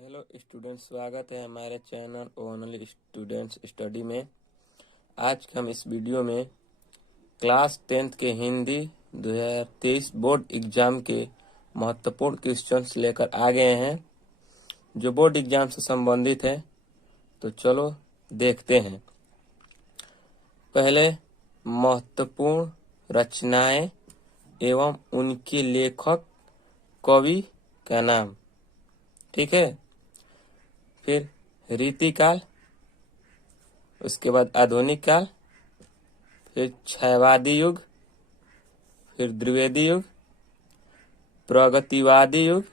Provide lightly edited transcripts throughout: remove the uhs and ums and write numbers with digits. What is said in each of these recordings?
Hello students, स्वागत है हमारे चैनल ओनली स्टूडेंट्स स्टडी में। आज हम इस वीडियो में क्लास 10th के हिंदी 2023 बोर्ड एग्जाम के महत्वपूर्ण क्वेश्चंस लेकर आ गए हैं जो बोर्ड एग्जाम से संबंधित है। तो चलो देखते हैं। पहले महत्वपूर्ण रचनाएं एवं उनके लेखक कवि का नाम। ठीक है। फिर रीतिकाल, उसके बाद आधुनिक काल, फिर क्षयवादी युग, फिर द्विवेदी युग, प्रगतिवादी युग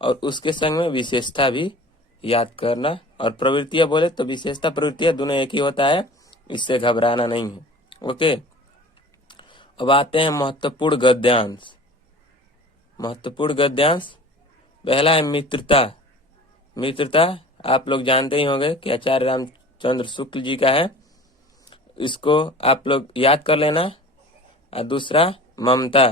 और उसके संग में विशेषता भी याद करना। और प्रवृत्तियां बोले तो विशेषता प्रवृत्तियां दोनों एक ही होता है, इससे घबराना नहीं है। ओके। अब आते हैं महत्वपूर्ण गद्यांश। महत्वपूर्ण गद्यांश पहला है मित्रता। मित्रता आप लोग जानते ही होंगे कि आचार्य रामचंद्र शुक्ल जी का है, इसको आप लोग याद कर लेना। और दूसरा ममता।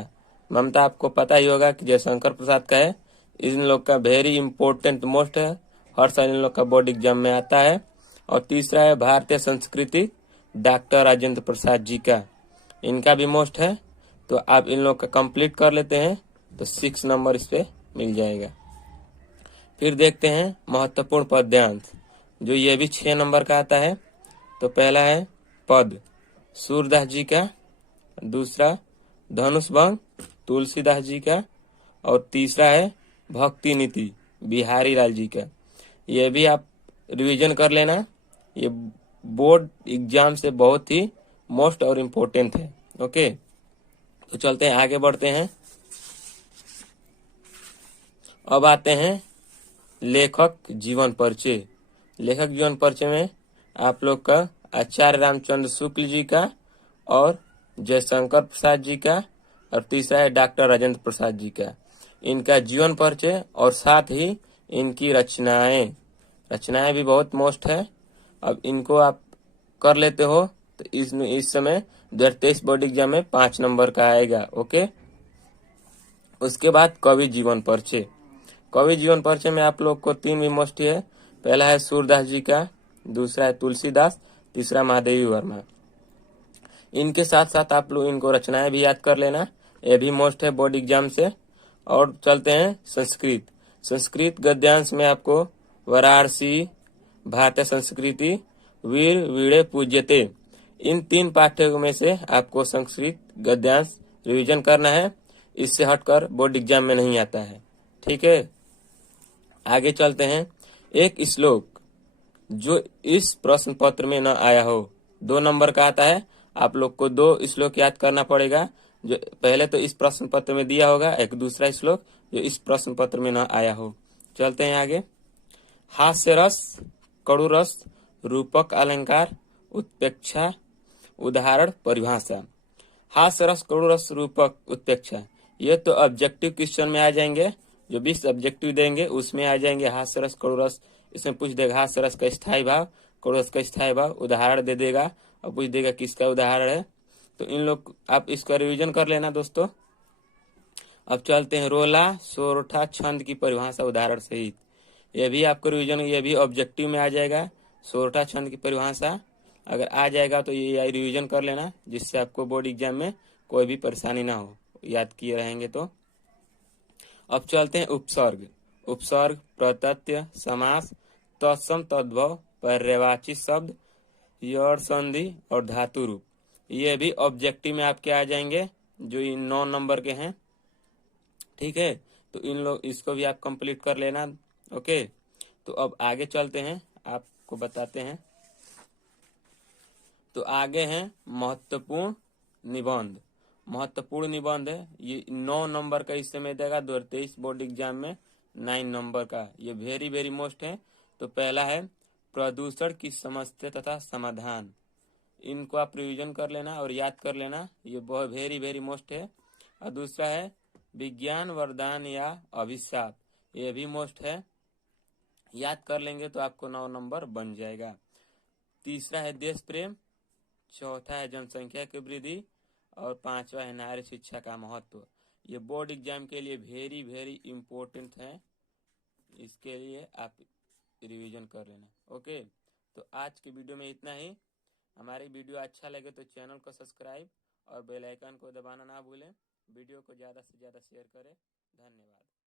ममता आपको पता ही होगा कि जयशंकर प्रसाद का है। इन लोग का वेरी इंपॉर्टेंट मोस्ट है, हर साल इन लोग का बोर्ड एग्जाम में आता है। और तीसरा है भारतीय संस्कृति, डॉक्टर राजेंद्र प्रसाद जी का, इनका भी मोस्ट है। तो आप इन लोग का कंप्लीट कर लेते हैं तो 6 नंबर इस पे मिल जाएगा। फिर देखते हैं महत्वपूर्ण पद्यांश, जो ये भी 6 नंबर का आता है। तो पहला है पद, सूरदास जी का। दूसरा धनुष भंग, तुलसीदास जी का। और तीसरा है भक्ति नीति, बिहारी लाल जी का। ये भी आप रिवीजन कर लेना, ये बोर्ड एग्जाम से बहुत ही मोस्ट और इम्पोर्टेंट है। ओके, तो चलते हैं, आगे बढ़ते हैं। अब आते हैं लेखक जीवन परिचय। लेखक जीवन परिचय में आप लोग का आचार्य रामचंद्र शुक्ल जी का और जयशंकर प्रसाद जी का और तीसरा है डॉक्टर राजेंद्र प्रसाद जी का। इनका जीवन परिचय और साथ ही इनकी रचनाएं। रचनाएं भी बहुत मोस्ट है। अब इनको आप कर लेते हो तो इस समय 2023 बोर्ड एग्जाम में 5 नंबर का आएगा। ओके। उसके बाद कवि जीवन परिचय। कवि जीवन परिचय में आप लोग को 3 भी मोस्ट है। पहला है सूरदास जी का, दूसरा है तुलसीदास, तीसरा महादेवी वर्मा। इनके साथ साथ आप लोग इनको रचनाएं भी याद कर लेना, ये भी मोस्ट है बोर्ड एग्जाम से। और चलते हैं संस्कृत। संस्कृत गद्यांश में आपको वाराणसी, भारतीय संस्कृति, वीर वीड़े पूज्यते, इन 3 पाठ्यों में से आपको संस्कृत गद्यांश रिवीजन करना है। इससे हटकर बोर्ड एग्जाम में नहीं आता है। ठीक है, आगे चलते हैं। एक श्लोक जो इस प्रश्न पत्र में न आया हो, 2 नंबर का आता है। आप लोग को 2 श्लोक याद करना पड़ेगा, जो पहले तो इस प्रश्न पत्र में दिया होगा, एक दूसरा श्लोक जो इस प्रश्न पत्र में न आया हो। चलते हैं आगे। हास्य रस, कड़ु रस, रूपक अलंकार, उत्प्रेक्षा, उदाहरण, परिभाषा। हास्य रस, कड़ु रस, रूपक, उत्प्रेक्षा, ये तो ऑब्जेक्टिव क्वेश्चन में आ जाएंगे। जो 20 ऑब्जेक्टिव देंगे उसमें आ जाएंगे हास्य रस, कड़ु रस। इसमें पूछ देगा हास्य रस का स्थायी भाव, कड़ु रस का स्थायी भाव, उदाहरण दे देगा और पूछ देगा किसका उदाहरण है। तो इन लोग आप इसका रिवीजन कर लेना दोस्तों। अब चलते हैं रोला सोरठा छंद की परिभाषा उदाहरण सहित। ये भी आपको रिवीजन, ये भी ऑब्जेक्टिव में आ जाएगा। सोरठा छंद की परिभाषा अगर आ जाएगा तो ये रिवीजन कर लेना, जिससे आपको बोर्ड एग्जाम में कोई भी परेशानी ना हो, याद किए रहेंगे तो। अब चलते हैं उपसर्ग। उपसर्ग, प्रत्यय, समास, तत्सम तद्भव, पर्यायवाची शब्द, यौड़ संधि और धातु रूप, ये भी ऑब्जेक्टिव में आपके आ जाएंगे, जो इन 9 नंबर के हैं। ठीक है, तो इन लोग इसको भी आप कंप्लीट कर लेना। ओके, तो अब आगे चलते हैं, आपको बताते हैं। तो आगे हैं महत्वपूर्ण निबंध। महत्वपूर्ण निबंध है, ये 9 नंबर का इस समय देगा 2023 बोर्ड एग्जाम में 9 नंबर का। ये वेरी वेरी मोस्ट है। तो पहला है प्रदूषण की समस्या तथा समाधान, इनको आप रिवीजन कर लेना और याद कर लेना, ये बहुत वेरी वेरी मोस्ट है। और दूसरा है विज्ञान वरदान या अभिशाप, ये भी मोस्ट है, याद कर लेंगे तो आपको 9 नंबर बन जाएगा। तीसरा है देश प्रेम, चौथा है जनसंख्या की वृद्धि और 5वां है नारी शिक्षा का महत्व। ये बोर्ड एग्जाम के लिए वेरी वेरी इंपॉर्टेंट है। इसके लिए आप रिवीजन कर लेना। ओके, तो आज की वीडियो में इतना ही। हमारी वीडियो अच्छा लगे तो चैनल को सब्सक्राइब और बेल आइकन को दबाना ना भूलें। वीडियो को ज्यादा से ज्यादा शेयर करें। धन्यवाद।